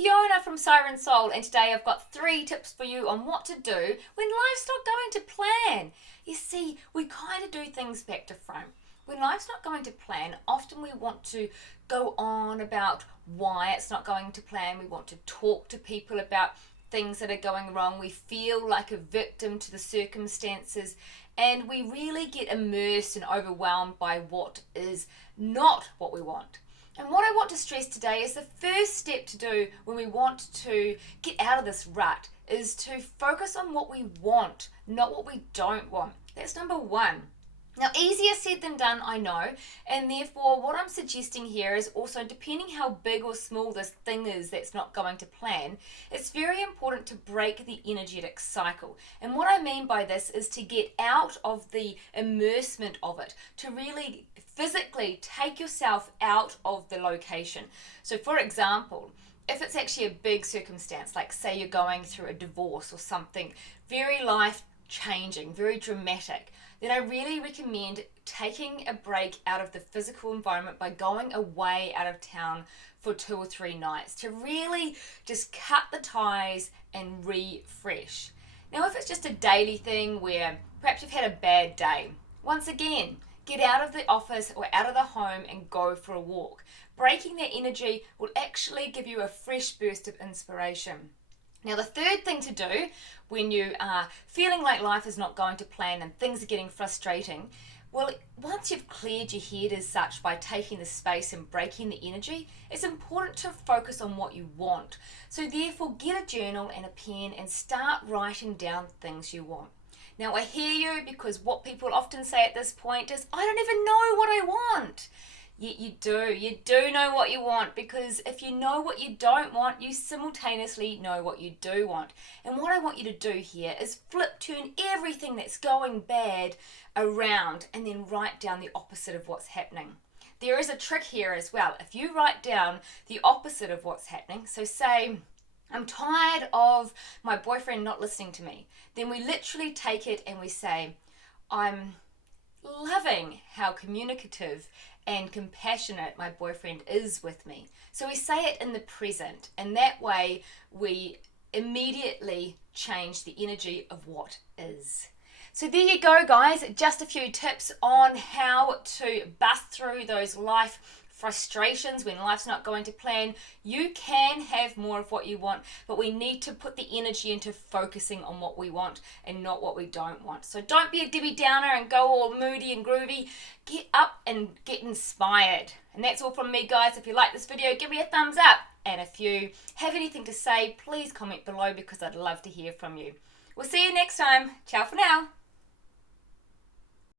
Fiona from Siren Soul, and today I've got 3 tips for you on what to do when life's not going to plan. You see, we kind of do things back to front. When life's not going to plan, often we want to go on about why it's not going to plan. We want to talk to people about things that are going wrong. We feel like a victim to the circumstances, and we really get immersed and overwhelmed by what is not what we want. And what I want to stress today is the first step to do when we want to get out of this rut is to focus on what we want, not what we don't want. That's number 1. Now, easier said than done, I know, and therefore what I'm suggesting here is also, depending how big or small this thing is that's not going to plan, it's very important to break the energetic cycle. And what I mean by this is to get out of the immersement of it, to really physically take yourself out of the location. So for example, if it's actually a big circumstance, like say you're going through a divorce or something very life changing, very dramatic, then I really recommend taking a break out of the physical environment by going away out of town for 2 or 3 nights to really just cut the ties and refresh. Now, if it's just a daily thing where perhaps you've had a bad day, once again, get out of the office or out of the home and go for a walk. Breaking that energy will actually give you a fresh burst of inspiration. Now, the third thing to do when you are feeling like life is not going to plan and things are getting frustrating, well, once you've cleared your head as such by taking the space and breaking the energy, it's important to focus on what you want. So therefore, get a journal and a pen and start writing down things you want. Now, I hear you, because what people often say at this point is, I don't even know what I want. Yet you do know what you want, because if you know what you don't want, you simultaneously know what you do want. And what I want you to do here is turn everything that's going bad around and then write down the opposite of what's happening. There is a trick here as well. If you write down the opposite of what's happening, so say, I'm tired of my boyfriend not listening to me, then we literally take it and we say, I'm loving how communicative and compassionate my boyfriend is with me. So we say it in the present, and that way we immediately change the energy of what is. So there you go, guys, just a few tips on how to bust through those life frustrations when life's not going to plan. You can have more of what you want, but we need to put the energy into focusing on what we want and not what we don't want. So don't be a Debbie Downer and go all moody and groovy. Get up and get inspired. And that's all from me, guys. If you like this video, give me a thumbs up. And if you have anything to say, please comment below, because I'd love to hear from you. We'll see you next time. Ciao for now.